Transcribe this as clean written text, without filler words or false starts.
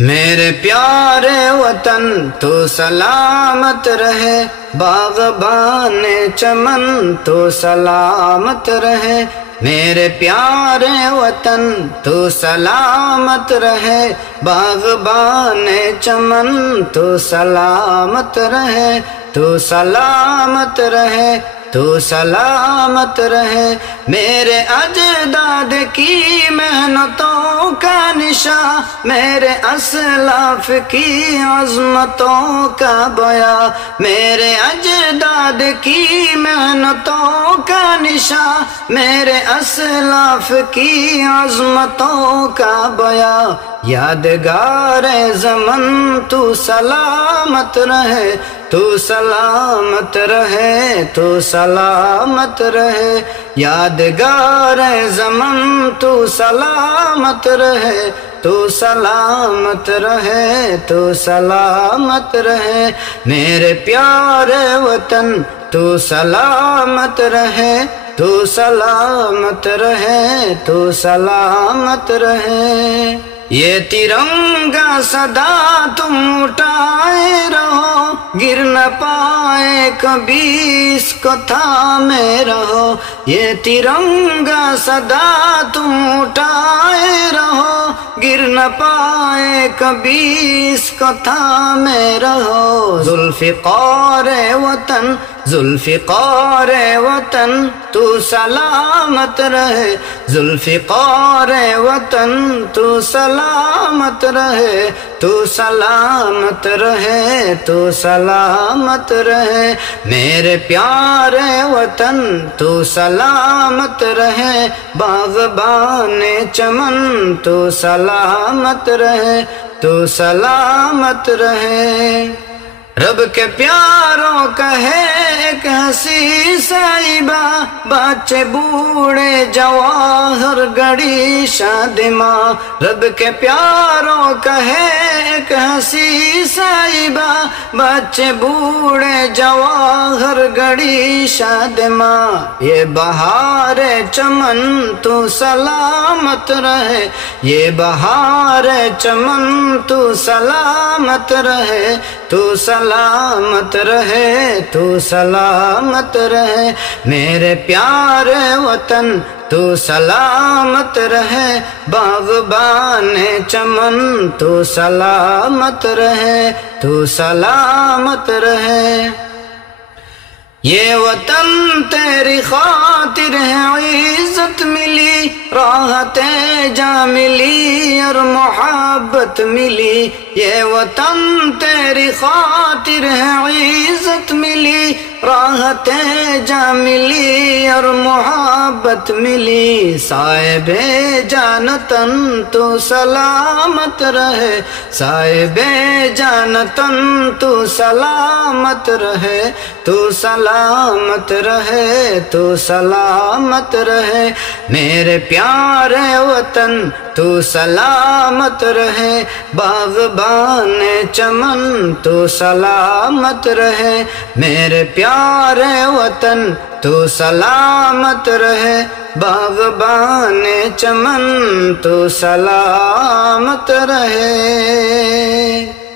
میرے پیارے وطن تو سلامت رہے، باغبان چمن تو سلامت رہے۔ میرے پیارے وطن تو سلامت رہے، باغبان چمن تو سلامت رہے، تو سلامت رہے، تو سلامت رہے۔ میرے اجداد کی محنتوں کا نشاں، میرے اسلاف کی عظمتوں کا بیاں، میرے اجداد کی محنتوں کا نشاں، میرے اسلاف کی عظمتوں کا بیاں۔ یادگار زمن تو سلامت رہے، تو سلامت رہے، تو سلامت رہے۔ یادگار زمن تو سلامت رہے، تو سلامت رہے، تو سلامت رہے۔ میرے پیارے وطن تو سلامت رہے، تو سلامت رہے، تو سلامت رہے۔ یہ ترنگا صدا تم اٹھائے رہو، گر نہ پائے کبھی اس کو تھامے رہو۔ یہ ترنگا صدا تم اٹھائے رہو، گر نہ پائے کبھی اس کو تھامے رہو۔ ذوالفقار وطن، ذوالفقار وطن تو سلامت رہے، ذوالفقار وطن تو سلامت رہے، تو سلامت رہے، تو سلامت رہے۔ میرے پیارے وطن تو سلامت رہے، باغبان چمن تو سلامت رہے، تو سلامت رہے۔ رب کے پیاروں کا ہے ایک ہنسی صاحبہ، بچے بوڑھے جوان ہر گھڑی شادماں۔ رب کے پیاروں کا ہے ایک ہنسی صاحبہ، بچے بوڑھے جوان ہر گھڑی شادماں۔ یہ بہار چمن تو سلامت رہے، یہ بہار چمن تو سلامت رہے، تو سلامت رہے، تو سلامت رہے۔ میرے پیارے وطن تو سلامت رہے، باغبان چمن تو سلامت رہے، تو سلامت رہے۔ یہ وطن تیری خاطر ہے عزت ملی، راحت جاں ملی اور محبت ملی۔ یہ وطن تیری خاطر ہے عزت ملی، راحت جاں ملی اور محبت ملی۔ صاحب جان تن تو سلامت رہے، صاحب جان تن تو سلامت رہے، تو سلامت رہے، تو سلامت رہے۔ میرے پیارے وطن تو سلامت رہے، باغبان چمن تو سلامت رہے۔ میرے پیارے وطن تو سلامت رہے، باغبان چمن تو سلامت رہے۔